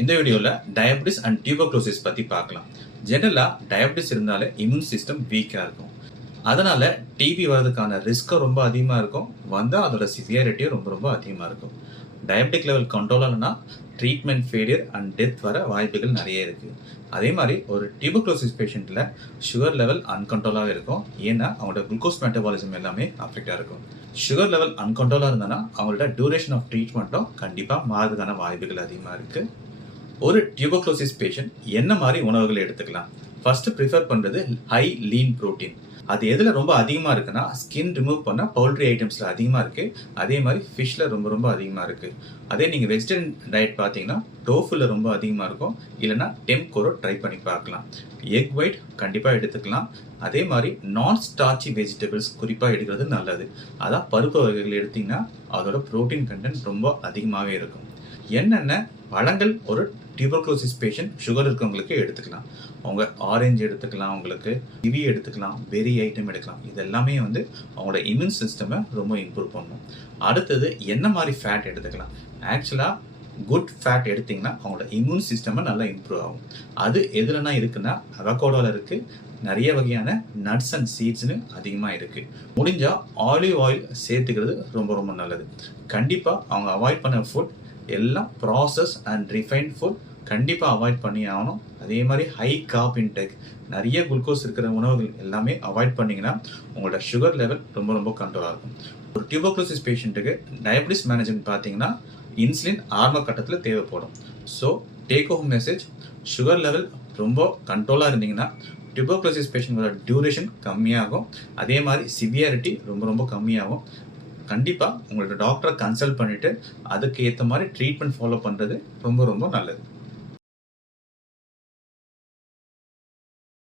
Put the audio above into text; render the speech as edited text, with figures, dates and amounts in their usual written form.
இந்த வீடியோவில் diabetes and tuberculosis பற்றி பார்க்கலாம். ஜெனரலாக டயபிட்டிஸ் இருந்தாலே இம்யூன் சிஸ்டம் வீக்காக இருக்கும். அதனால் டிபி வர்றதுக்கான ரிஸ்க்கும் ரொம்ப அதிகமாக இருக்கும். வந்தால் அதோட சிவியாரிட்டியும் ரொம்ப ரொம்ப அதிகமாக இருக்கும். டயபெட்டிக் லெவல் கண்ட்ரோலாகனா ட்ரீட்மெண்ட் ஃபெயிலியர் அண்ட் டெத் வர வாய்ப்புகள் நிறைய இருக்குது. அதே மாதிரி ஒரு டியூபர்குலோசிஸ் பேஷண்ட்டில் சுகர் லெவல் அன்கண்ட்ரோலாக இருக்கும். ஏன்னா அவங்களோட குளுக்கோஸ் மெட்டபாலிசம் எல்லாமே அஃபெக்டாக இருக்கும். சுகர் லெவல் அன்கண்ட்ரோலாக இருந்தானா அவங்களோட டியூரேஷன் ஆஃப் ட்ரீட்மெண்ட்டும் கண்டிப்பாக மாறுறதுக்கான வாய்ப்புகள் அதிகமாக இருக்குது. ஒரு டியூபர்குலோசிஸ் பேஷண்ட் என்ன மாதிரி உணவுகளை எடுத்துக்கலாம்? ஃபர்ஸ்ட் ப்ரிஃபர் பண்ணுறது ஹை லீன் ப்ரோட்டீன். அது எதில் ரொம்ப அதிகமாக இருக்குன்னா ஸ்கின் ரிமூவ் பண்ண பவுல்ட்ரி ஐட்டம்ஸில் அதிகமாக இருக்குது. அதே மாதிரி ஃபிஷ்ஷில் ரொம்ப ரொம்ப அதிகமாக இருக்குது. அதே நீங்கள் வெஜிடேரியன் டயட் பார்த்தீங்கன்னா டோஃபுல ரொம்ப அதிகமாக இருக்கும். இல்லைனா டெம்கோரோ ட்ரை பண்ணி பார்க்கலாம். எக் ஒயிட் கண்டிப்பாக எடுத்துக்கலாம். அதே மாதிரி நான் ஸ்டார்ச்சி வெஜிடபிள்ஸ் குறிப்பாக எடுக்கிறது நல்லது. அதான் பருப்பு வகைகள் எடுத்திங்கன்னா அதோட ப்ரோட்டீன் கண்டென்ட் ரொம்ப அதிகமாகவே இருக்கும். என்னென்ன பழங்கள் ஒரு டியூபர்குலோசிஸ் பேஷண்ட் சுகர் இருக்கவங்களுக்கு எடுத்துக்கலாம்? அவங்க ஆரஞ்சு எடுத்துக்கலாம், அவங்களுக்கு கிவி எடுத்துக்கலாம், பெரி ஐட்டம் எடுக்கலாம். இது எல்லாமே அவங்களோட இம்யூன் சிஸ்டமை ரொம்ப இம்ப்ரூவ் பண்ணும். அடுத்தது என்ன மாதிரி ஃபேட் எடுத்துக்கலாம்? ஆக்சுவலாக குட் ஃபேட் எடுத்திங்கன்னா அவங்களோட இம்யூன் சிஸ்டமை நல்லா இம்ப்ரூவ் ஆகும். அது எதுலனா இருக்குன்னா அவகோடோவில் இருக்குது. நிறைய வகையான நட்ஸ் அண்ட் சீட்ஸ்னு அதிகமாக இருக்குது. முடிஞ்சால் ஆலிவ் ஆயில் சேர்த்துக்கிறது ரொம்ப ரொம்ப நல்லது. கண்டிப்பாக அவங்க அவாய்ட் பண்ண ஃபுட் எல்லாம் ப்ராசஸ் அண்ட் ரிஃபைன்ட் ஃபுட் கண்டிப்பாக அவாய்ட் பண்ணி ஆகணும். அதே மாதிரி ஹை கார்ப் இன்டேக், நிறைய குளுக்கோஸ் இருக்கிற உணவுகள் எல்லாமே அவாய்ட் பண்ணிங்கன்னா உங்களோட சுகர் லெவல் ரொம்ப ரொம்ப கண்ட்ரோலாக இருக்கும். ஒரு டியூபர்குலோசிஸ் பேஷண்ட்டுக்கு டயபிட்டிஸ் மேனேஜ்மெண்ட் பார்த்தீங்கன்னா இன்சுலின் ஆரம்ப கட்டத்தில் தேவைப்படும். So take home message, sugar level ரொம்ப கண்ட்ரோலாக இருந்தீங்கன்னா டியூபர்குலோசிஸ் பேஷண்ட்டோட டியூரேஷன் கம்மியாகும். அதே மாதிரி சிவியாரிட்டி ரொம்ப ரொம்ப கம்மியாகும். கண்டிப்பாக உங்களோட டாக்டரை கன்சல்ட் பண்ணிவிட்டு அதுக்கு ஏற்ற மாதிரி ட்ரீட்மெண்ட் ஃபாலோ பண்ணுறது ரொம்ப ரொம்ப நல்லது.